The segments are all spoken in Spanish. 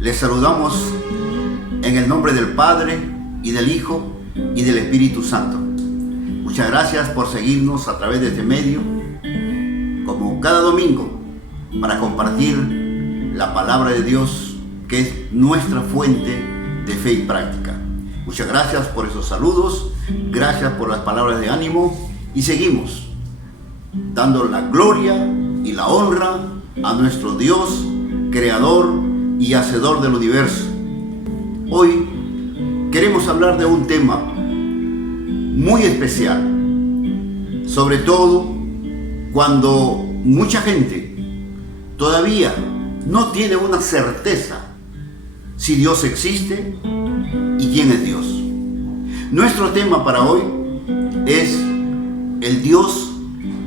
Les saludamos en el nombre del Padre y del Hijo y del Espíritu Santo. Muchas gracias por seguirnos a través de este medio, como cada domingo, para compartir la palabra de Dios, que es nuestra fuente de fe y práctica. Muchas gracias por esos saludos, gracias por las palabras de ánimo, y seguimos dando la gloria y la honra a nuestro Dios, Creador y Hacedor del universo. Hoy queremos hablar de un tema muy especial, sobre todo cuando mucha gente todavía no tiene una certeza si Dios existe y quién es Dios. Nuestro tema para hoy es el Dios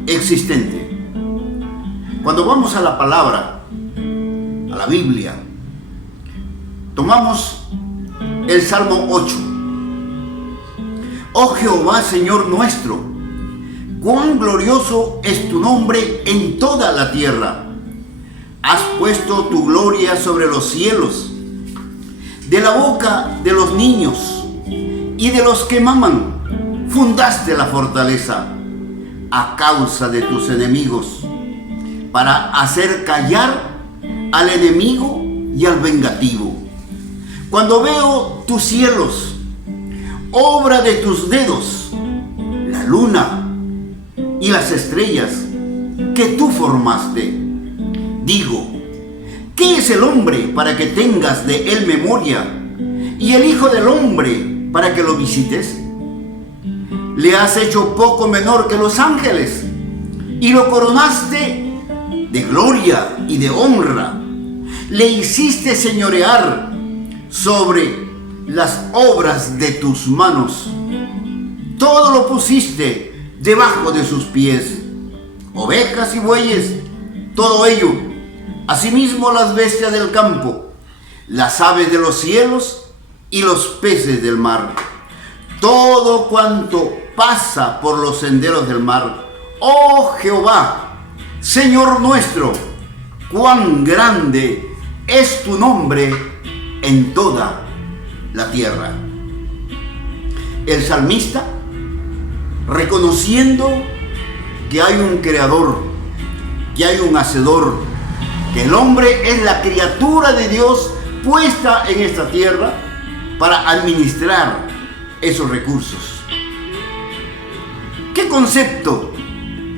existente. Cuando vamos a la palabra, a la Biblia, tomamos el Salmo 8. Oh Jehová, Señor nuestro, cuán glorioso es tu nombre en toda la tierra. Has puesto tu gloria sobre los cielos. De la boca de los niños y de los que maman, fundaste la fortaleza a causa de tus enemigos, para hacer callar al enemigo y al vengativo. Cuando veo tus cielos, obra de tus dedos, la luna y las estrellas que tú formaste, digo, ¿qué es el hombre para que tengas de él memoria, y el hijo del hombre para que lo visites? Le has hecho poco menor que los ángeles, y lo coronaste de gloria y de honra. Le hiciste señorear sobre las obras de tus manos. Todo lo pusiste debajo de sus pies, ovejas y bueyes, todo ello, asimismo las bestias del campo, las aves de los cielos y los peces del mar, todo cuanto pasa por los senderos del mar. Oh Jehová, Señor nuestro, cuán grande es tu nombre en toda la tierra. El salmista, reconociendo que hay un creador, que hay un hacedor, que el hombre es la criatura de Dios puesta en esta tierra para administrar esos recursos. ¿Qué concepto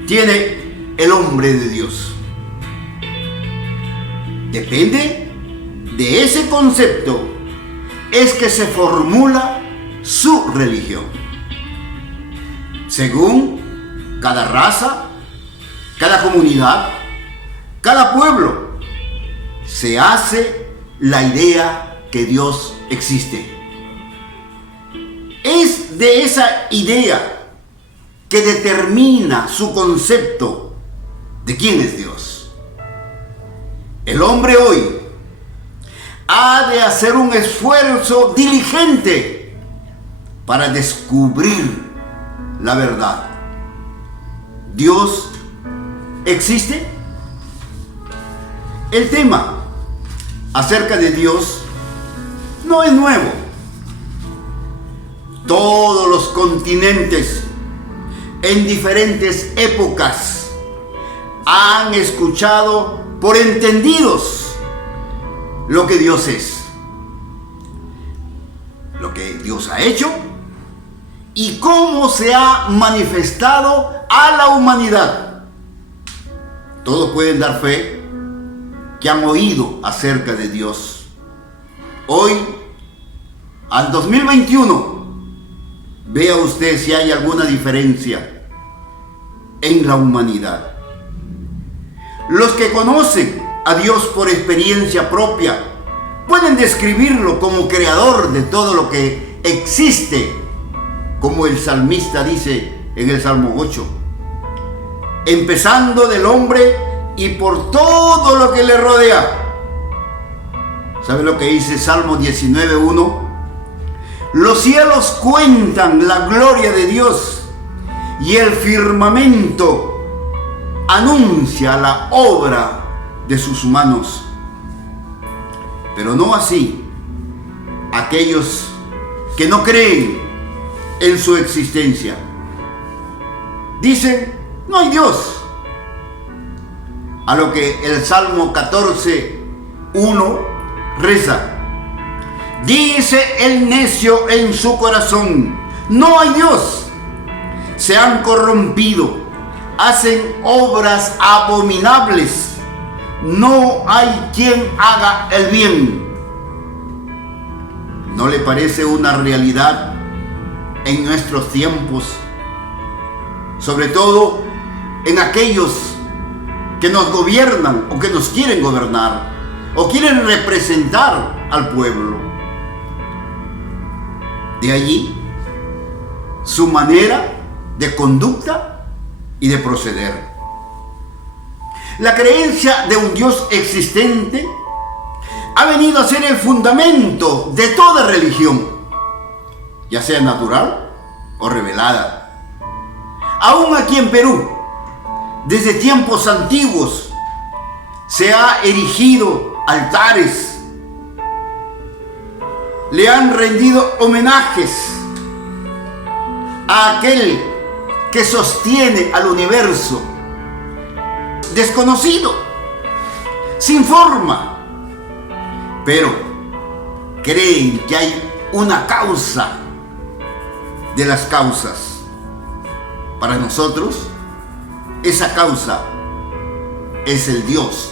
tiene el hombre de Dios? Depende de ese concepto es que se formula su religión. Según cada raza, cada comunidad, cada pueblo, se hace la idea que Dios existe. Es de esa idea que determina su concepto de quién es Dios. El hombre hoy ha de hacer un esfuerzo diligente para descubrir la verdad. ¿Dios existe? El tema acerca de Dios no es nuevo. Todos los continentes en diferentes épocas han escuchado por entendidos lo que Dios es, lo que Dios ha hecho y cómo se ha manifestado a la humanidad. Todos pueden dar fe que han oído acerca de Dios. Hoy, al 2021, vea usted si hay alguna diferencia en la humanidad. Los que conocen a Dios por experiencia propia pueden describirlo como creador de todo lo que existe, como el salmista dice en el Salmo 8, empezando del hombre y por todo lo que le rodea. ¿Sabe lo que dice Salmo 19:1? Los cielos cuentan la gloria de Dios y el firmamento anuncia la obra de sus manos. Pero no así aquellos que no creen en su existencia. Dicen, no hay Dios. A lo que el Salmo 14:1 reza: dice el necio en su corazón, no hay Dios. Se han corrompido, hacen obras abominables. No hay quien haga el bien. ¿No le parece una realidad en nuestros tiempos? Sobre todo en aquellos que nos gobiernan o que nos quieren gobernar o quieren representar al pueblo. De allí su manera de conducta y de proceder. La creencia de un Dios existente ha venido a ser el fundamento de toda religión, ya sea natural o revelada. Aún aquí en Perú, desde tiempos antiguos, se ha erigido altares, le han rendido homenajes a aquel que sostiene al universo, desconocido, sin forma, pero creen que hay una causa de las causas. Para nosotros, esa causa es el Dios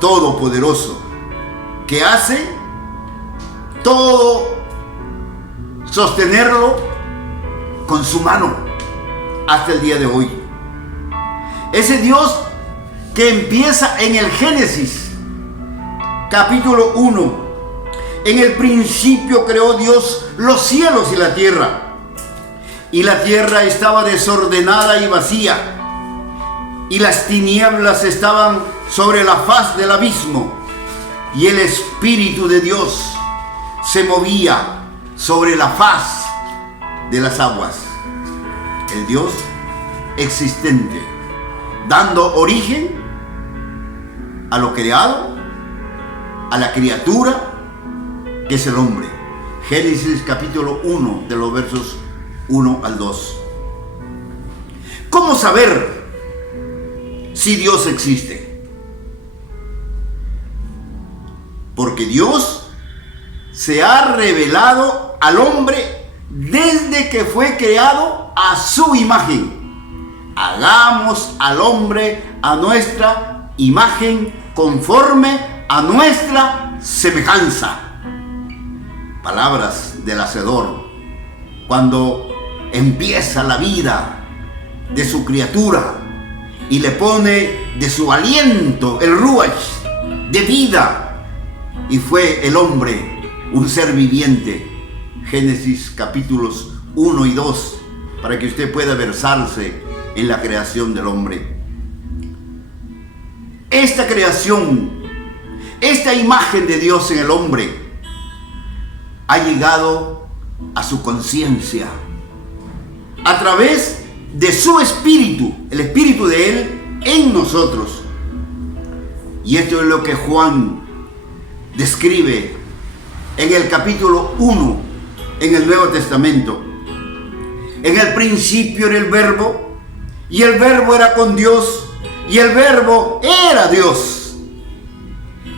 Todopoderoso, que hace todo sostenerlo con su mano hasta el día de hoy. Ese Dios que empieza en el Génesis, capítulo 1. En el principio creó Dios los cielos y la tierra. Y la tierra estaba desordenada y vacía, y las tinieblas estaban sobre la faz del abismo, y el Espíritu de Dios se movía sobre la faz de las aguas. El Dios existente, dando origen a lo creado, a la criatura que es el hombre. Génesis capítulo 1, de los versos 1 al 2. ¿Cómo saber si Dios existe? Porque Dios se ha revelado al hombre desde que fue creado a su imagen. Hagamos al hombre a nuestra imagen, conforme a nuestra semejanza. Palabras del Hacedor cuando empieza la vida de su criatura y le pone de su aliento el ruach de vida, y fue el hombre un ser viviente. Génesis capítulos 1 y 2, para que usted pueda versarse en la creación del hombre. Esta creación, esta imagen de Dios en el hombre, ha llegado a su conciencia a través de su espíritu, el espíritu de Él en nosotros. Y esto es lo que Juan describe en el capítulo 1 en el Nuevo Testamento. En el principio era el Verbo, y el Verbo era con Dios, y el Verbo era Dios.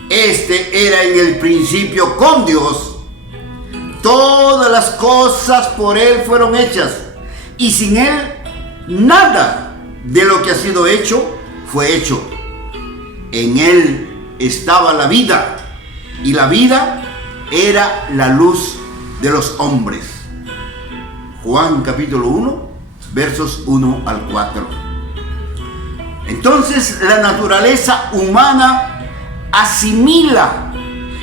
Este era en el principio con Dios. Todas las cosas por Él fueron hechas, y sin Él nada de lo que ha sido hecho fue hecho. En Él estaba la vida, y la vida era la luz de los hombres. Juan capítulo 1, versos 1 al 4. Entonces la naturaleza humana asimila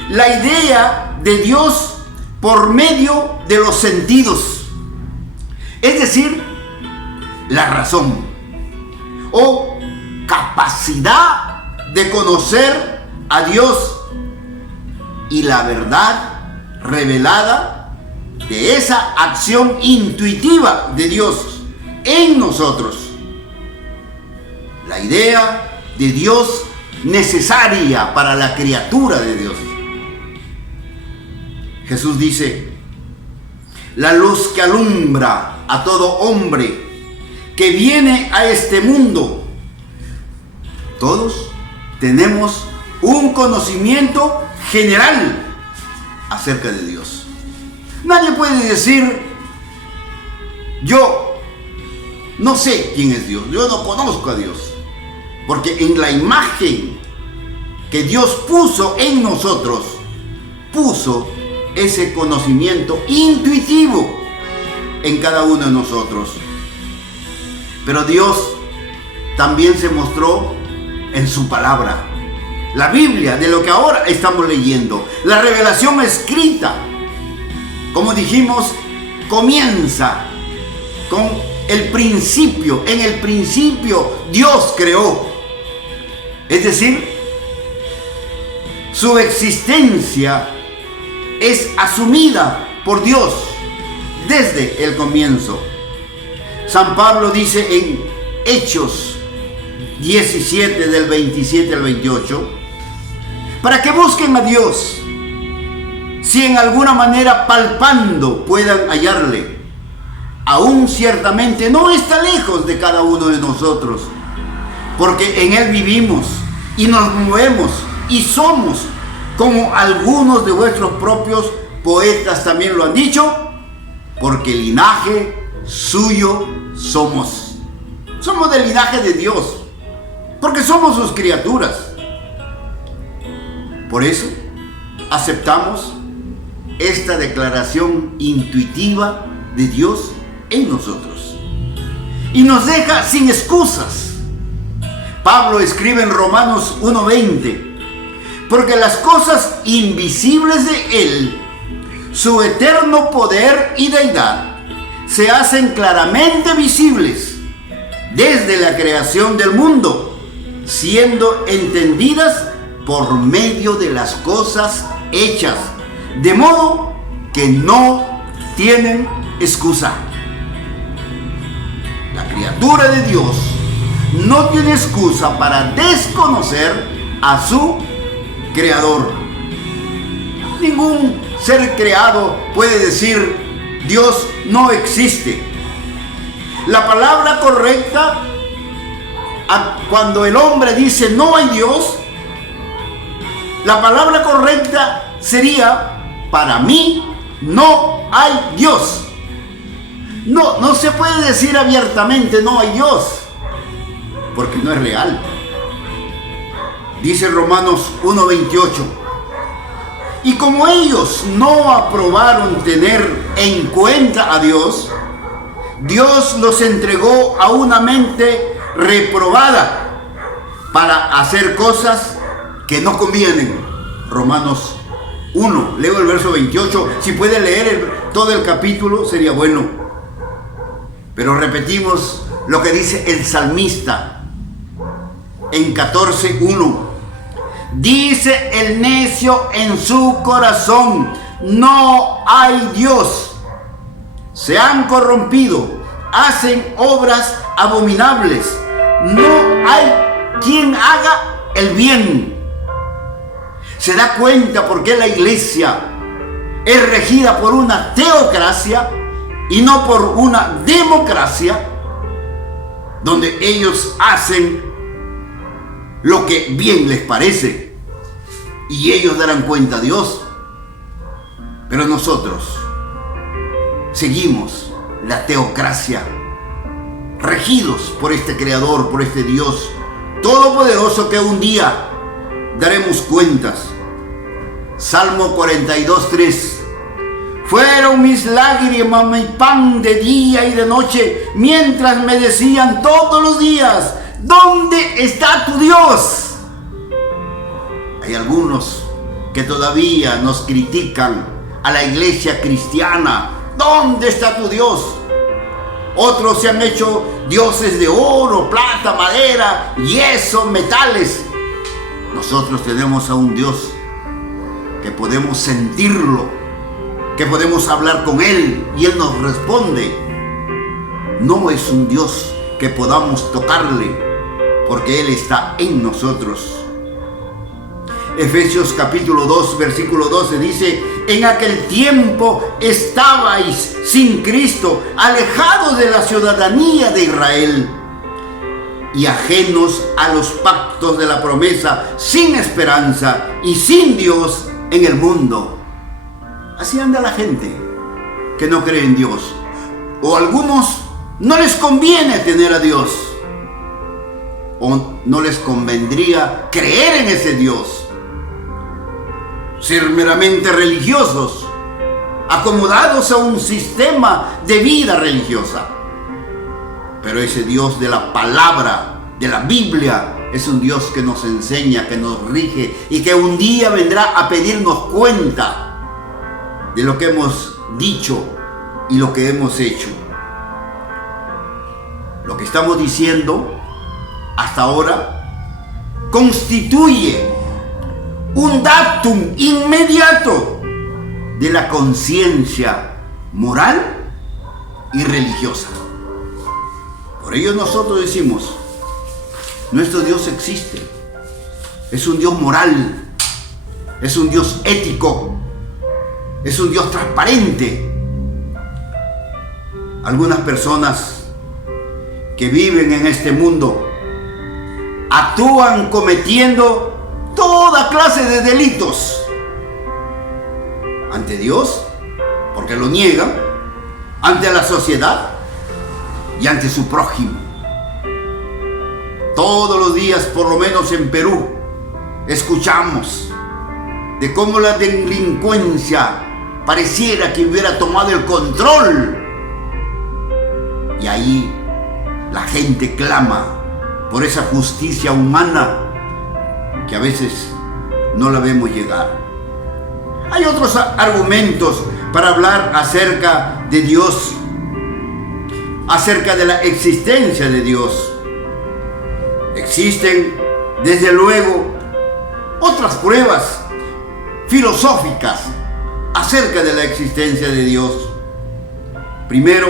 la idea de Dios por medio de los sentidos, es decir, la razón o capacidad de conocer a Dios y la verdad revelada de esa acción intuitiva de Dios en nosotros. La idea de Dios necesaria para la criatura de Dios. Jesús dice: la luz que alumbra a todo hombre que viene a este mundo. Todos tenemos un conocimiento general acerca de Dios. Nadie puede decir: yo no sé quién es Dios, yo no conozco a Dios. Porque en la imagen que Dios puso en nosotros, puso ese conocimiento intuitivo en cada uno de nosotros. Pero Dios también se mostró en su palabra. La Biblia, de lo que ahora estamos leyendo, la revelación escrita, como dijimos, comienza con el principio. En el principio Dios creó. Es decir, su existencia es asumida por Dios desde el comienzo. San Pablo dice en Hechos 17, del 27 al 28, para que busquen a Dios, si en alguna manera palpando puedan hallarle. Aún ciertamente no está lejos de cada uno de nosotros, porque en Él vivimos y nos movemos y somos, como algunos de vuestros propios poetas también lo han dicho, porque linaje suyo somos. Somos del linaje de Dios, porque somos sus criaturas. Por eso aceptamos esta declaración intuitiva de Dios en nosotros y nos deja sin excusas. Pablo escribe en Romanos 1:20: porque las cosas invisibles de Él, su eterno poder y deidad, se hacen claramente visibles desde la creación del mundo, siendo entendidas por medio de las cosas hechas, de modo que no tienen excusa. La criatura de Dios no tiene excusa para desconocer a su Creador. Ningún ser creado puede decir: Dios no existe. La palabra correcta cuando el hombre dice no hay Dios, la palabra correcta sería: para mí no hay Dios. No se puede decir abiertamente no hay Dios, porque no es real. Dice Romanos 1:28: y como ellos no aprobaron tener en cuenta a Dios, Dios los entregó a una mente reprobada para hacer cosas que no convienen. Romanos 1, leo el verso 28. Si puede leer todo el capítulo sería bueno. Pero repetimos lo que dice el salmista en 14:1. Dice el necio en su corazón: no hay Dios. Se han corrompido, hacen obras abominables. No hay quien haga el bien. ¿Se da cuenta por qué la iglesia es regida por una teocracia y no por una democracia, donde ellos hacen lo que bien les parece y ellos darán cuenta a Dios? Pero nosotros seguimos la teocracia, regidos por este Creador, por este Dios todopoderoso, que un día daremos cuentas. Salmo 42:3: fueron mis lágrimas mi pan de día y de noche, mientras me decían todos los días: ¿dónde está tu Dios? Hay algunos que todavía nos critican a la iglesia cristiana: ¿dónde está tu Dios? Otros se han hecho dioses de oro, plata, madera, yeso, metales. Nosotros tenemos a un Dios que podemos sentirlo, que podemos hablar con Él y Él nos responde. No es un Dios que podamos tocarle, porque Él está en nosotros. Efesios capítulo 2, versículo 12 dice: en aquel tiempo estabais sin Cristo, alejados de la ciudadanía de Israel y ajenos a los pactos de la promesa, sin esperanza y sin Dios en el mundo. Así anda la gente que no cree en Dios. O a algunos no les conviene tener a Dios, o no les convendría creer en ese Dios. Ser meramente religiosos, acomodados a un sistema de vida religiosa. Pero ese Dios de la palabra, de la Biblia, es un Dios que nos enseña, que nos rige y que un día vendrá a pedirnos cuenta de lo que hemos dicho y lo que hemos hecho. Lo que estamos diciendo hasta ahora constituye un datum inmediato de la conciencia moral y religiosa. Por ello nosotros decimos: nuestro Dios existe, es un Dios moral, es un Dios ético, es un Dios transparente. Algunas personas que viven en este mundo actúan cometiendo toda clase de delitos ante Dios, porque lo niegan, ante la sociedad y ante su prójimo. Todos los días, por lo menos en Perú, escuchamos de cómo la delincuencia pareciera que hubiera tomado el control, y ahí la gente clama por esa justicia humana que a veces no la vemos llegar. Hay otros argumentos para hablar acerca de Dios, acerca de la existencia de Dios. Existen, desde luego, otras pruebas filosóficas acerca de la existencia de Dios. Primero,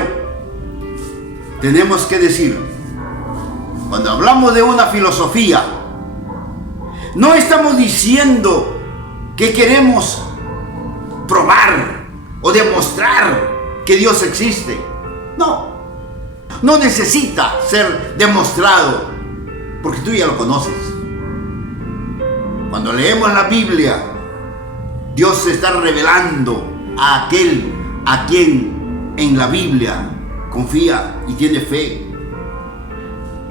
tenemos que decir, cuando hablamos de una filosofía, no estamos diciendo que queremos probar o demostrar que Dios existe. No necesita ser demostrado, porque tú ya lo conoces. Cuando leemos la Biblia, Dios se está revelando a aquel a quien en la Biblia confía y tiene fe.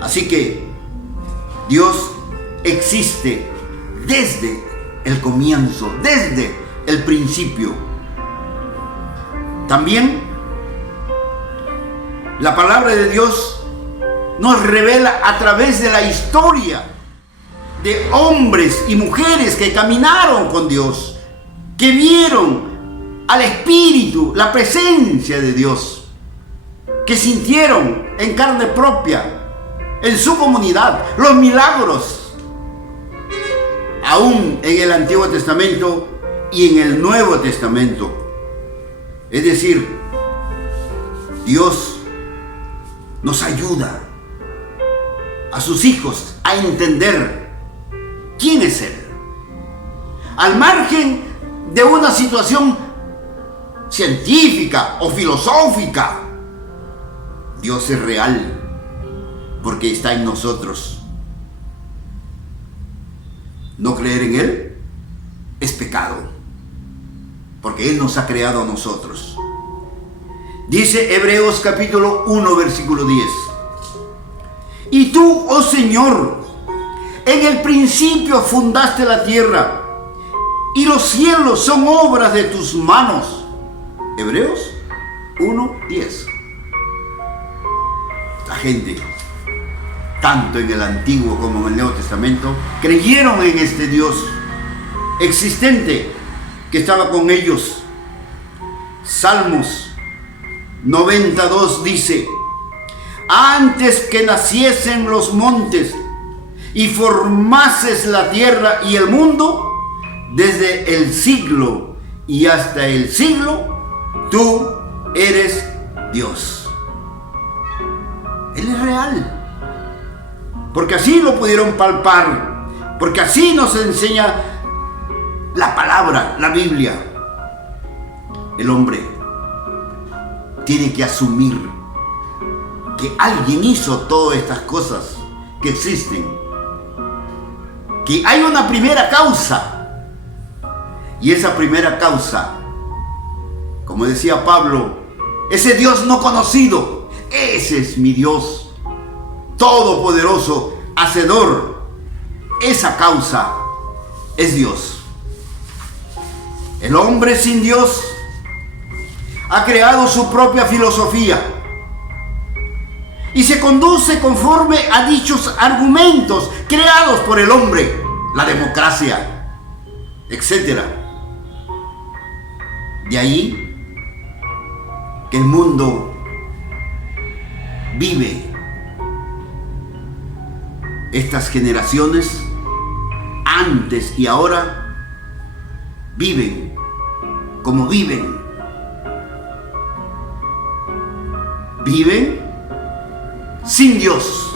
Así que Dios existe desde el comienzo, desde el principio. También la palabra de Dios nos revela a través de la historia de hombres y mujeres que caminaron con Dios, que vieron al Espíritu, la presencia de Dios, que sintieron en carne propia, en su comunidad, los milagros, aún en el Antiguo Testamento y en el Nuevo Testamento. Es decir, Dios nos ayuda a sus hijos a entender quién es Él. Al margen de una situación científica o filosófica, Dios es real porque está en nosotros. No creer en Él es pecado, porque Él nos ha creado a nosotros. Dice Hebreos capítulo 1, versículo 10. Y tú, oh Señor, en el principio fundaste la tierra, y los cielos son obras de tus manos. Hebreos 1, 10. La gente, tanto en el Antiguo como en el Nuevo Testamento, creyeron en este Dios existente que estaba con ellos. Salmos 92 dice: antes que naciesen los montes y formases la tierra y el mundo, desde el siglo y hasta el siglo, tú eres Dios. Él es real, porque así lo pudieron palpar, porque así nos enseña la palabra, la Biblia, el hombre tiene que asumir que alguien hizo todas estas cosas que existen, que hay una primera causa, y esa primera causa, como decía Pablo, ese Dios no conocido, ese es mi Dios todopoderoso, hacedor. Esa causa es Dios. El hombre sin Dios ha creado su propia filosofía y se conduce conforme a dichos argumentos creados por el hombre, la democracia, etc. De ahí que el mundo vive estas generaciones antes y ahora viven como viven. Viven sin Dios,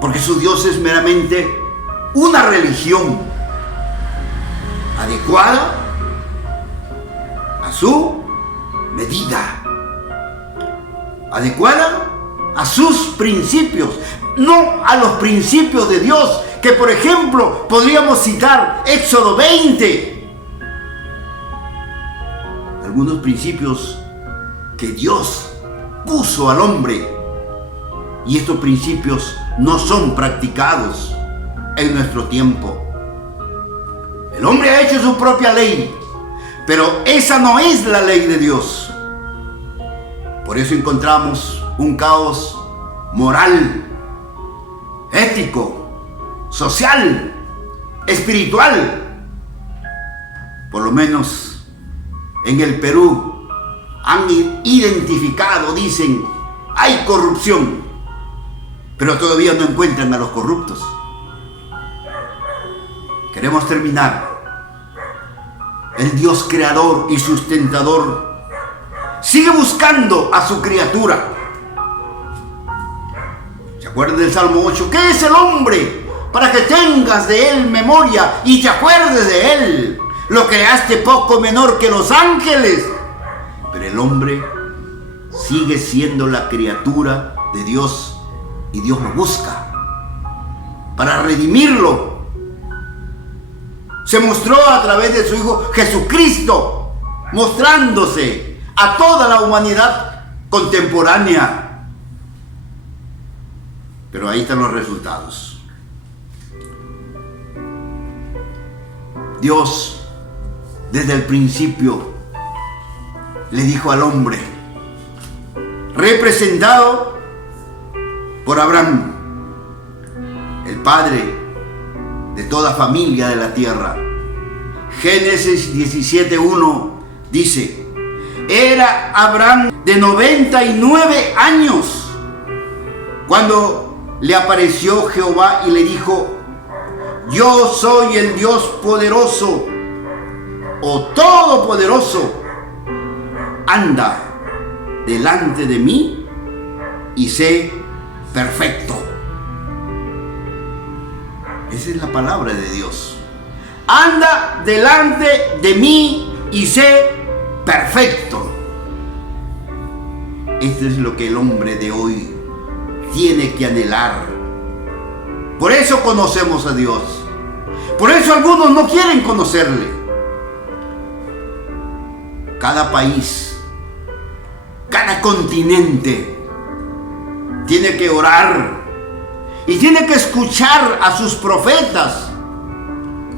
porque su Dios es meramente una religión adecuada a su medida, adecuada a sus principios, no a los principios de Dios, que por ejemplo podríamos citar Éxodo 20, algunos principios que Dios puso al hombre, y estos principios no son practicados en nuestro tiempo. El hombre ha hecho su propia ley, pero esa no es la ley de Dios. Por eso encontramos un caos moral, ético, social, espiritual. Por lo menos en el Perú han identificado, dicen, hay corrupción, pero todavía no encuentran a los corruptos. Queremos terminar. El Dios creador y sustentador sigue buscando a su criatura. ¿Se acuerdan del Salmo 8? ¿Qué es el hombre para que tengas de él memoria y te acuerdes de él? Lo creaste poco menor que los ángeles. Pero el hombre sigue siendo la criatura de Dios y Dios lo busca para redimirlo. Se mostró a través de su Hijo Jesucristo, mostrándose a toda la humanidad contemporánea. Pero ahí están los resultados. Dios, desde el principio, le dijo al hombre, representado por Abraham, el padre de toda familia de la tierra. Génesis 17:1 dice, era Abraham de 99 años cuando le apareció Jehová y le dijo, yo soy el Dios poderoso o todopoderoso, anda delante de mí y sé perfecto. Esa es la palabra de Dios. Anda delante de mí y sé perfecto. Esto es lo que el hombre de hoy tiene que anhelar. Por eso conocemos a Dios. Por eso algunos no quieren conocerle. Cada país, cada continente tiene que orar y tiene que escuchar a sus profetas,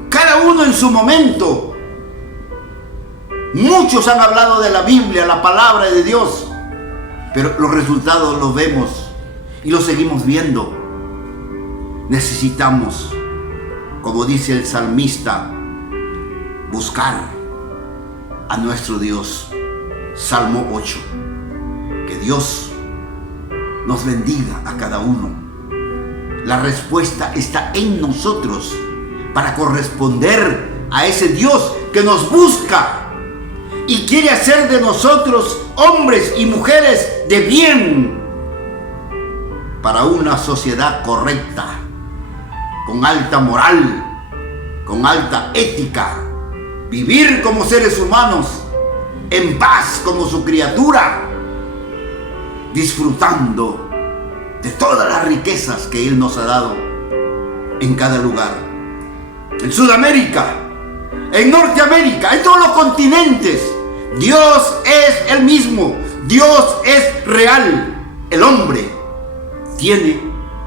cada uno en su momento. Muchos han hablado de la Biblia, la palabra de Dios, pero los resultados los vemos y los seguimos viendo. Necesitamos, como dice el salmista, buscar a nuestro Dios. Salmo 8. Que Dios nos bendiga a cada uno. La respuesta está en nosotros para corresponder a ese Dios que nos busca y quiere hacer de nosotros hombres y mujeres de bien para una sociedad correcta, con alta moral, con alta ética, vivir como seres humanos, en paz como su criatura, disfrutando de todas las riquezas que Él nos ha dado en cada lugar. En Sudamérica, en Norteamérica, en todos los continentes, Dios es el mismo, Dios es real. El hombre tiene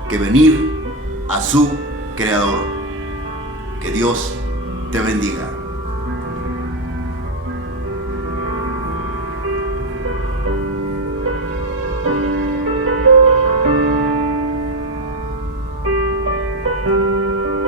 que venir a su Creador. Que Dios te bendiga.